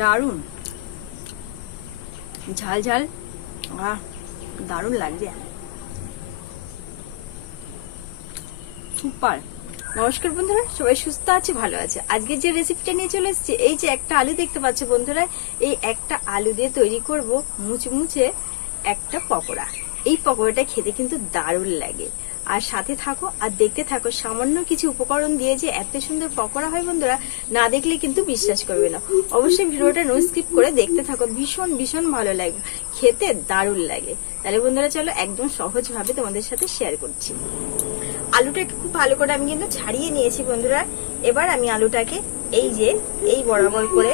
দারুণ ঝাল ঝাল, দারুণ লাগছে, সুপার। নমস্কার বন্ধুরা, সবাই সুস্থ আছে, ভালো আছে। আজকে যে রেসিপিটা নিয়ে চলে এসেছি, এই যে একটা আলু দেখতে পাচ্ছ বন্ধুরা, এই একটা আলু দিয়ে তৈরি করব মুচমুচে একটা পকোড়া। এই পকোড়াটা খেতে কিন্তু দারুণ লাগে। আর সাথে থাকো আর দেখতে থাকো, সামান্য কিছু উপকরণ দিয়ে যে এত সুন্দর পকোড়া হয় বন্ধুরা, না দেখলে কিন্তু বিশ্বাস করবে না। অবশ্যই ভিডিওটা নো স্কিপ করে দেখতে থাকো, ভীষণ ভীষণ ভালো লাগে, খেতে দারুণ লাগে। তাহলে বন্ধুরা চলো একদম সহজ ভাবে তোমাদের সাথে শেয়ার করছি। আলুটাকে খুব ভালো করে আমি কিন্তু ছাড়িয়ে নিয়েছি বন্ধুরা। এবার আমি আলুটাকে এই বরাবর করে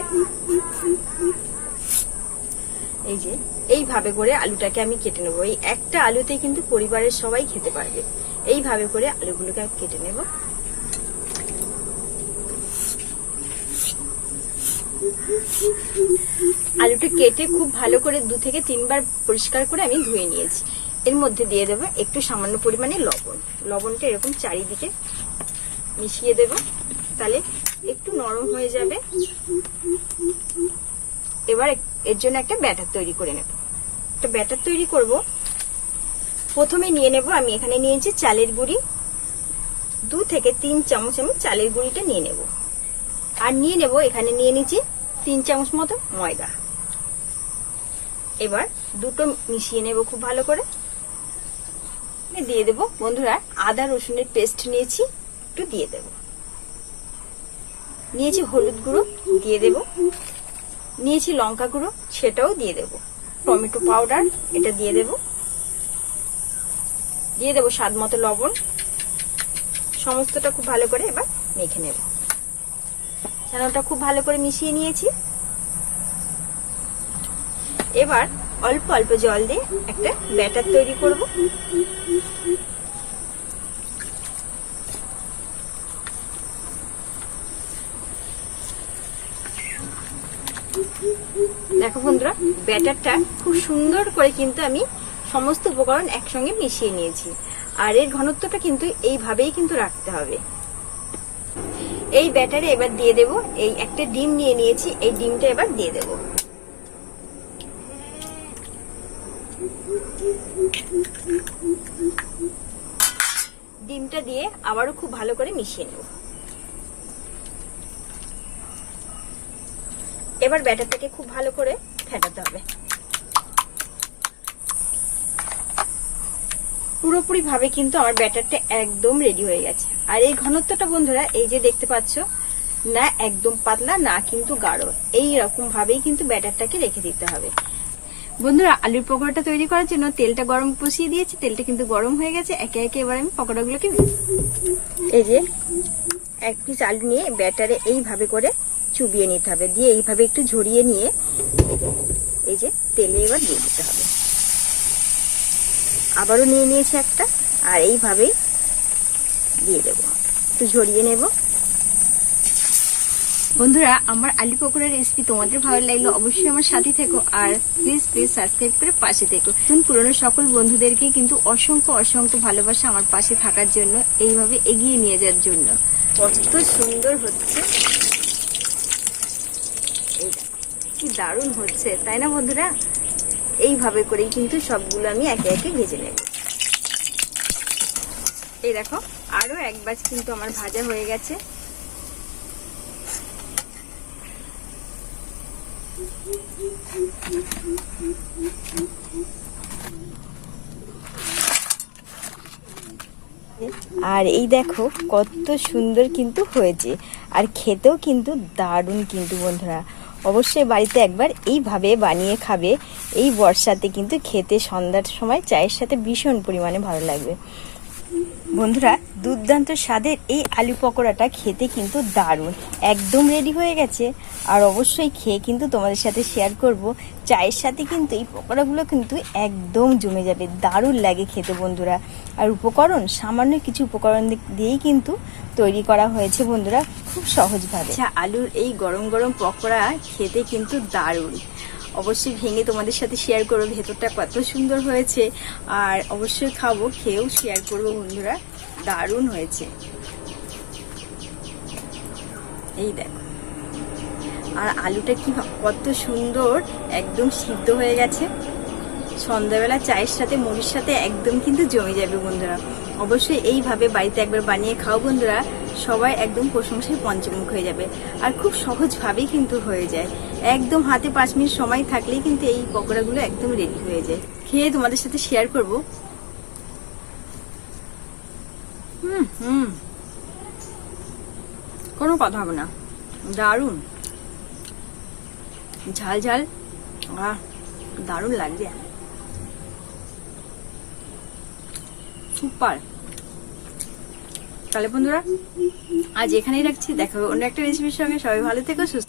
এইভাবে করে আলুটাকে আমি কেটে নেবো। এই একটা আলুতেই কিন্তু পরিবারের সবাই খেতে পারবে। এইভাবে করে আলুগুলোকে আমি কেটে নেব। আলুটা কেটে খুব ভালো করে 2 থেকে 3 বার পরিষ্কার করে আমি ধুয়ে নিয়েছি। এর মধ্যে দিয়ে দেবো একটু সামান্য পরিমাণে লবণ। লবণটা এরকম চারিদিকে মিশিয়ে দেব, তাহলে একটু নরম হয়ে যাবে। এবার এর জন্য একটা ব্যাটার তৈরি করে নেব। একটা ব্যাটার তৈরি করব। প্রথমে নিয়ে নেব, আমি এখানে নিয়েছি চালের গুঁড়ি, 2 থেকে 3 চামচ আমি চালের গুঁড়িটা নিয়ে নেব। আর নিয়ে নেব, এখানে নিয়ে নিচ্ছি 3 চামচ মতো ময়দা। এবার দুটো মিশিয়ে নেব খুব ভালো করে। দিয়ে দেব বন্ধুরা আদা রসুনের পেস্ট নিয়েছি, একটু দিয়ে দেব। নিয়েছি হলুদ গুঁড়ো, দিয়ে দেব। নিয়েছি লঙ্কা গুঁড়ো, সেটাও দিয়ে দেব। টমেটো পাউডার, এটা দিয়ে দেব। দিয়ে দেব স্বাদ মতো লবণ। সমস্তটা খুব ভালো করে এবার মেখে নেব। ছানাটা খুব ভালো করে মিশিয়ে নিয়েছি। এবার অল্প অল্প জল দিয়ে একটা ব্যাটার তৈরি করব। দেখো বন্ধুরা, ব্যাটারটা খুব সুন্দর করে কিন্তু আমি সমস্ত উপকরণ একসঙ্গে মিশিয়ে নিয়েছি। আর এর ঘনত্বটা কিন্তু এইভাবেই কিন্তু রাখতে হবে। এই ব্যাটারে এবার দিয়ে দেব এই একটা ডিম নিয়ে নিয়েছি, এই ডিমটা এবার দিয়ে দেব। ডিমটা দিয়ে আবারও খুব ভালো করে মিশিয়ে নেব। এবার ব্যাটারটাকে খুব ভালো করে ফেটাতে হবে। পুরোপুরি ভাবে কিন্তু আমার ব্যাটারটা একদম রেডি হয়ে গেছে। আর এই ঘনত্বটা বন্ধুরা এই যে দেখতে পাচ্ছ, না একদম পাতলা না কিন্তু গাঢ়, এই রকম ভাবেই কিন্তু ব্যাটারটাকে রেখে দিতে হবে। বন্ধুরা আলুর পকোড়াটা তৈরি করার জন্য তেলটা গরম বসিয়ে দিয়েছি। তেলটা কিন্তু গরম হয়ে গেছে। একে একে এবার আমি পকোড়াগুলোকে এই যে 1 পিস আলু নিয়ে ব্যাটারে এইভাবে করে চুবিয়ে নিতে হবে। দিয়ে এইভাবে একটু ঝরিয়ে নিয়ে এই যে তেলে এবার দিয়ে দিতে হবে। আবারও নিয়ে নিয়েছি একটা, আর এইভাবেই দিয়ে দেব। একটু ঝরিয়ে নেব। বন্ধুরা আমার আলু পকোড়ার রেসিপি তোমাদের ভালো লাগলে অবশ্যই আমার সাথে থেকো, আর প্লিজ সাবস্ক্রাইব করে পাশে থেকো। পুরনো সকল বন্ধুদেরকে কিন্তু অসংখ্য অসংখ্য ভালোবাসা আমার পাশে থাকার জন্য, এইভাবে এগিয়ে নিয়ে যাওয়ার জন্য। কত সুন্দর হচ্ছে, কি দারুণ হচ্ছে, তাই না বন্ধুরা? এইভাবে করেই কিন্তু সবগুলো আমি একে একে ভেজে নেব। এই দেখো আরো এক ব্যাচ কিন্তু আমার ভাজা হয়ে গেছে। আর এই দেখো কত সুন্দর কিন্তু হয়েছে, আর খেতেও কিন্তু দারুণ কিন্তু বন্ধুরা। অবশ্যই বাড়িতে একবার এইভাবে বানিয়ে খাবে। এই বর্ষাতে কিন্তু খেতে সন্ধ্যার সময় চায়ের সাথে ভীষণ পরিমাণে ভালো লাগবে। বন্ধুরা দুর্দান্ত স্বাদের এই আলু পকোড়াটা খেতে কিন্তু দারুণ, একদম রেডি হয়ে গেছে। আর অবশ্যই খেয়ে কিন্তু তোমাদের সাথে শেয়ার করব। চায়ের সাথে কিন্তু এই পকোড়াগুলো কিন্তু একদম জমে যাবে, দারুণ লাগে খেতে বন্ধুরা। আর উপকরণ সামান্য কিছু উপকরণ দিয়েই কিন্তু তৈরি করা হয়েছে বন্ধুরা, খুব সহজভাবে। আচ্ছা, আলুর এই গরম গরম পকোড়া খেতে কিন্তু দারুণ। অবশ্যই ভেঙে তোমাদের সাথে শেয়ার করবো ভেতরটা কত সুন্দর হয়েছে। আর অবশ্যই খাবো, খেয়েও শেয়ার করবো বন্ধুরা, দারুণ হয়েছে। এই দেখো আর আলুটা কি কত সুন্দর একদম সিদ্ধ হয়ে গেছে। সন্ধ্যাবেলা চায়ের সাথে মুড়ির সাথে একদম কিন্তু জমে যাবে বন্ধুরা। অবশ্যই এইভাবে বাড়িতে একবার বানিয়ে খাও বন্ধুরা, সবাই একদম প্রশংসায় পঞ্চমুখ হয়ে যাবে। আর খুব সহজভাবেই কিন্তু হয়ে যায়, একদম হাতে 5 মিনিট সময় থাকলেই কিন্তু এই পকোড়াগুলো একদম রেডি হয়ে যায়। খেয়ে তোমাদের সাথে শেয়ার করব। কোনো কথা হবে না, দারুণ ঝাল ঝাল, দারুণ লাগছে, সুপার। তাহলে বন্ধুরা আজ এখানেই রাখছি, দেখা হবে অন্য একটা রেসিপির সঙ্গে। সবাই ভালো থেকো, সুস্থ।